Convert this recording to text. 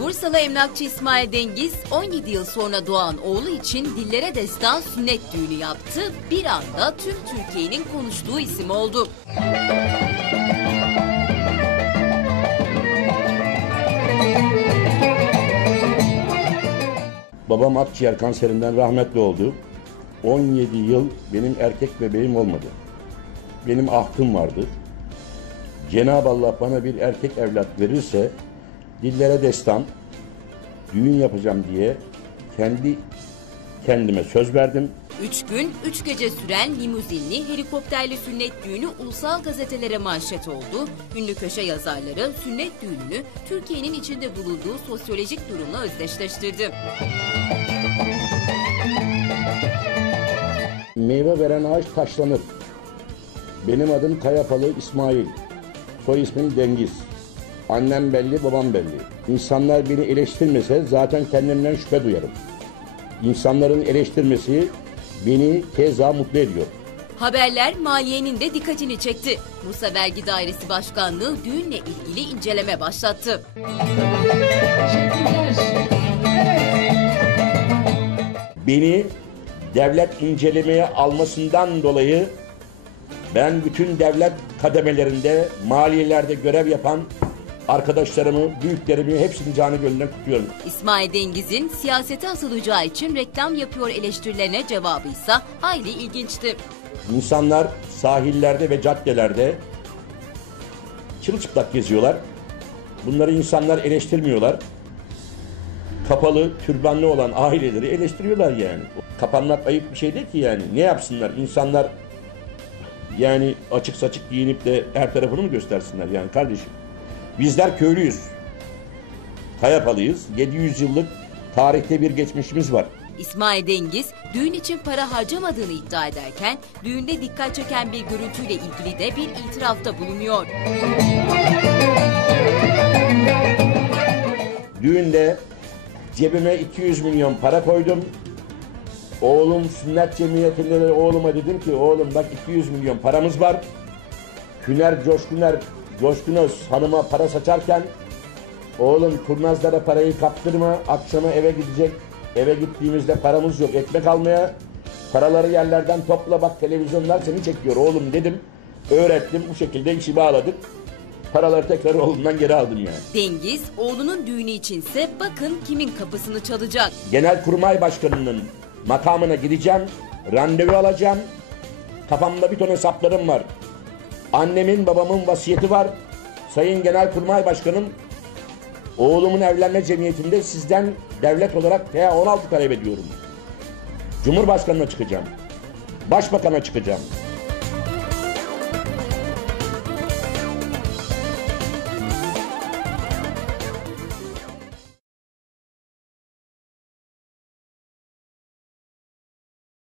Bursalı emlakçı İsmail Dengiz 17 yıl sonra doğan oğlu için dillere destan sünnet düğünü yaptı. Bir anda tüm Türkiye'nin konuştuğu isim oldu. Babam akciğer kanserinden rahmetli oldu. 17 yıl benim erkek bebeğim olmadı. Benim ahtım vardı. Cenab-ı Allah bana bir erkek evlat verirse dillere destan düğün yapacağım diye kendi kendime söz verdim. Üç gün, üç gece süren limuzinli helikopterli sünnet düğünü ulusal gazetelere manşet oldu. Ünlü köşe yazarları sünnet düğününü Türkiye'nin içinde bulunduğu sosyolojik durumla özdeşleştirdi. Meyve veren ağaç taşlanır. Benim adım Kayapalı İsmail. Soy ismim Dengiz. Annem belli, babam belli. İnsanlar beni eleştirmese zaten kendimden şüphe duyarım. İnsanların eleştirmesi beni keza mutlu ediyor. Haberler maliyenin de dikkatini çekti. Bursa Vergi Dairesi Başkanlığı düğünle ilgili inceleme başlattı. Beni devlet incelemeye almasından dolayı ben bütün devlet kademelerinde, maliyelerde görev yapan arkadaşlarımı, büyüklerimi hepsini canı gönülden kutluyorum. İsmail Dengiz'in siyasete atılacağı için reklam yapıyor eleştirilerine cevabı ise hayli ilginçti. İnsanlar sahillerde ve caddelerde çırılçıplak geziyorlar. Bunları insanlar eleştirmiyorlar. Kapalı, türbanlı olan aileleri eleştiriyorlar yani. Kapanmak ayıp bir şey değil ki yani. Ne yapsınlar? İnsanlar yani açık saçık giyinip de her tarafını mı göstersinler yani kardeşim? Bizler köylüyüz. Kayapalıyız. 700 yıllık tarihte bir geçmişimiz var. İsmail Dengiz düğün için para harcamadığını iddia ederken düğünde dikkat çeken bir görüntüyle ilgili de bir itirafta bulunuyor. Düğünde cebime 200 milyon para koydum. Oğlum sünnet cemiyetinde de oğluma dedim ki oğlum bak 200 milyon paramız var. Küner Coşkuner Coşkunöz hanıma para saçarken oğlum kurnazlara parayı kaptırma akşama eve gidecek eve gittiğimizde paramız yok ekmek almaya paraları yerlerden topla bak televizyonlar seni çekiyor oğlum dedim öğrettim bu şekilde işi bağladık paraları tekrar oğlumdan geri aldım yani. Dengiz oğlunun düğünü içinse bakın kimin kapısını çalacak. Genelkurmay Başkanı'nın makamına gideceğim, randevu alacağım. Kafamda bir ton hesaplarım var. Annemin babamın vasiyeti var. Sayın Genelkurmay Başkanım, oğlumun evlenme cemiyetinde sizden devlet olarak TA 16 talep ediyorum. Cumhurbaşkanına çıkacağım. Başbakan'a çıkacağım.